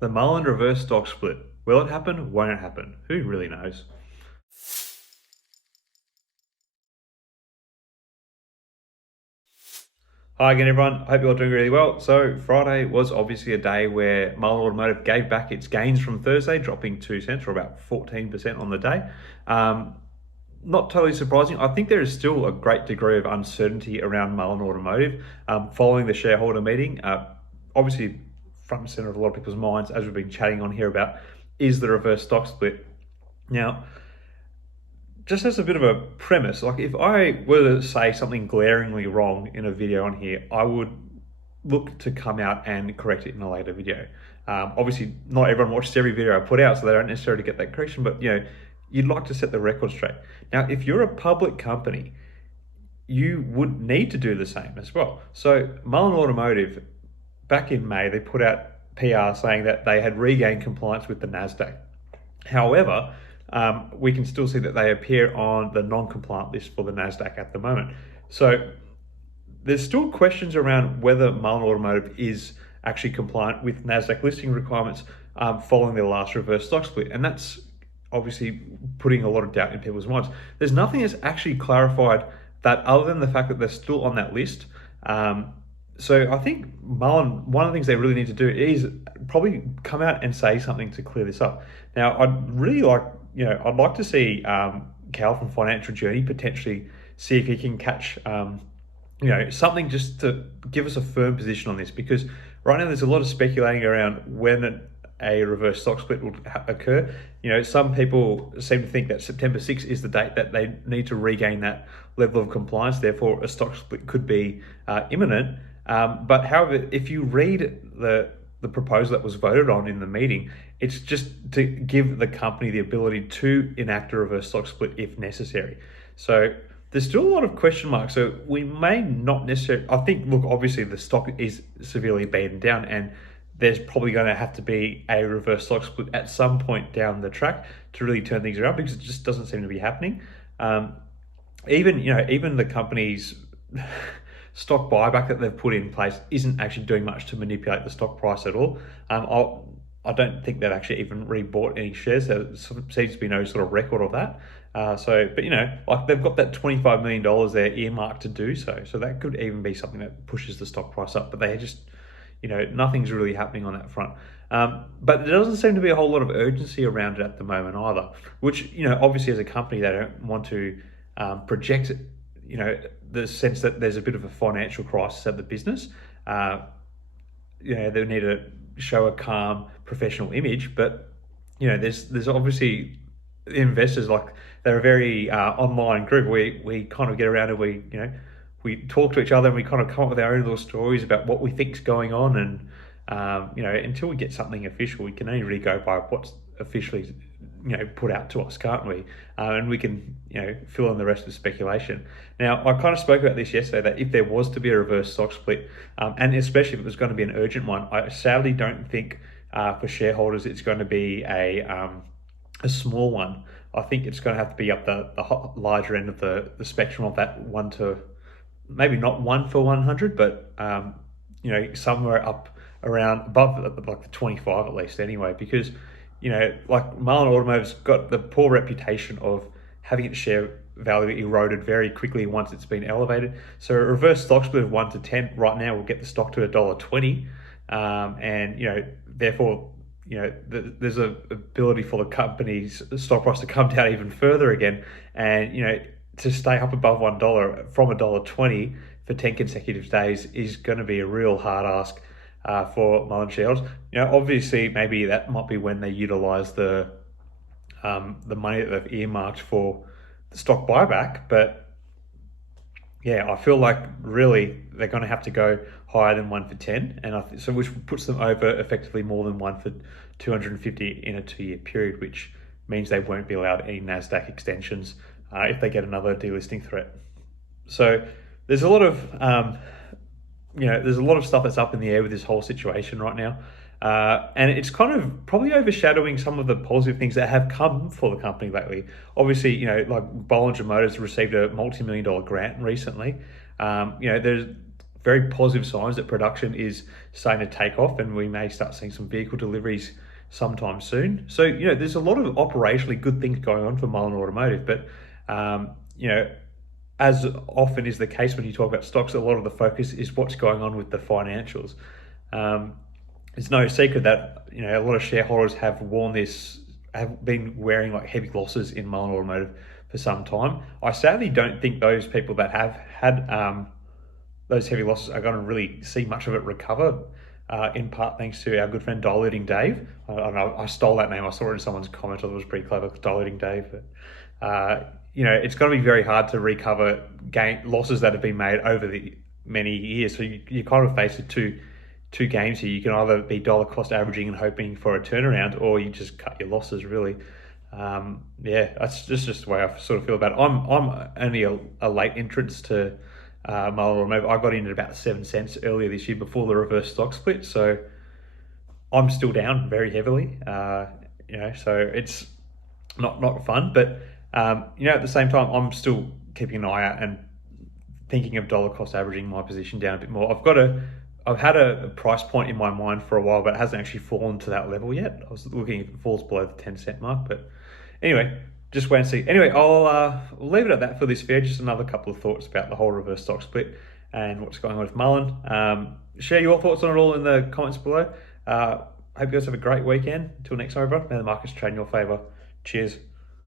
The Mullen reverse stock split. Will it happen? Won't it happen? Who really knows? Hi again, everyone. Hope you're all doing really well. So Friday was obviously a day where Mullen Automotive gave back its gains from Thursday, dropping 2 cents or about 14% on the day. Not totally surprising. I think there is still a great degree of uncertainty around Mullen Automotive following the shareholder meeting. Obviously, front and center of a lot of people's minds, as we've been chatting on here about, is the reverse stock split. Now, just as a bit of a premise, like if I were to say something glaringly wrong in a video on here, I would look to come out and correct it in a later video. Obviously, not everyone watches every video I put out, so they don't necessarily get that correction, but you'd like to set the record straight. Now, if you're a public company, you would need to do the same as well. So Mullen Automotive, back in May, they put out PR saying that they had regained compliance with the NASDAQ. However, we can still see that they appear on the non-compliant list for the NASDAQ at the moment. So there's still questions around whether Mullen Automotive is actually compliant with NASDAQ listing requirements following their last reverse stock split. And that's obviously putting a lot of doubt in people's minds. There's nothing that's actually clarified that other than the fact that they're still on that list. So I think Mullen, one of the things they really need to do is probably come out and say something to clear this up. Now, I'd like to see Cal from Financial Journey potentially see if he can catch, something just to give us a firm position on this, because right now there's a lot of speculating around when a reverse stock split will occur. Some people seem to think that September 6th is the date that they need to regain that level of compliance. Therefore, a stock split could be imminent. But however, if you read the proposal that was voted on in the meeting, it's just to give the company the ability to enact a reverse stock split if necessary. So there's still a lot of question marks. So we may not necessarily, I think, look, obviously the stock is severely beaten down, and there's probably going to have to be a reverse stock split at some point down the track to really turn things around, because it just doesn't seem to be happening. Even the company's stock buyback that they've put in place isn't actually doing much to manipulate the stock price at all. I don't think they've actually even rebought any shares. There seems to be no sort of record of that. But they've got that $25 million there earmarked to do so. So that could even be something that pushes the stock price up. But they just, nothing's really happening on that front. But there doesn't seem to be a whole lot of urgency around it at the moment either, which, obviously as a company, they don't want to project, the sense that there's a bit of a financial crisis at the business. They need to show a calm professional image, but there's obviously investors, like, they're a very online group. We kind of get around and we talk to each other, and we kind of come up with our own little stories about what we think's going on, and until we get something official, we can only really go by what's officially put out to us, can't we? And we can fill in the rest of speculation. Now, I kind of spoke about this yesterday, that if there was to be a reverse stock split, and especially if it was going to be an urgent one, I sadly don't think for shareholders it's going to be a small one. I think it's going to have to be up the larger end of the spectrum of that 1 to maybe not 1 for 100, but somewhere up around above like the 25 at least anyway, because like Marion Automotive's got the poor reputation of having its share value eroded very quickly once it's been elevated. So a reverse stock split of 1 to 10 right now will get the stock to $1.20, and therefore there's a ability for the company's stock price to come down even further again, and to stay up above $1 from $1.20 for 10 consecutive days is going to be a real hard ask for Mullen shareholders. Obviously, maybe that might be when they utilize the money that they've earmarked for the stock buyback. But yeah, I feel like really they're going to have to go higher than 1 for 10, and so which puts them over effectively more than 1 for 250 in a 2-year period, which means they won't be allowed any NASDAQ extensions if they get another delisting threat. So there's a lot of there's a lot of stuff that's up in the air with this whole situation right now. And it's kind of probably overshadowing some of the positive things that have come for the company lately. Obviously, like Bollinger Motors received a multi-million-dollar grant recently. There's very positive signs that production is starting to take off, and we may start seeing some vehicle deliveries sometime soon. So, there's a lot of operationally good things going on for Mullen Automotive, but, as often is the case when you talk about stocks, a lot of the focus is what's going on with the financials. It's no secret that a lot of shareholders have been wearing like heavy losses in Mullen Automotive for some time. I sadly don't think those people that have had those heavy losses are going to really see much of it recover. In part thanks to our good friend Diluting Dave. I don't know, I stole that name. I saw it in someone's comment. I thought it was pretty clever, Diluting Dave. But it's going to be very hard to recover losses that have been made over the many years. So you kind of face two games here. You can either be dollar cost averaging and hoping for a turnaround, or you just cut your losses really. That's just the way I sort of feel about it. I'm only a late entrance to Mullen. I got in at about 7 cents earlier this year before the reverse stock split, so I'm still down very heavily. So it's not fun, but at the same time, I'm still keeping an eye out and thinking of dollar cost averaging my position down a bit more. I've had a price point in my mind for a while, but it hasn't actually fallen to that level yet. I was looking if it falls below the 10-cent mark, but anyway, just wait and see. Anyway, I'll leave it at that for this video. Just another couple of thoughts about the whole reverse stock split and what's going on with Mullen. Share your thoughts on it all in the comments below. Hope you guys have a great weekend. Until next time, everyone, may the markets trade in your favor. Cheers.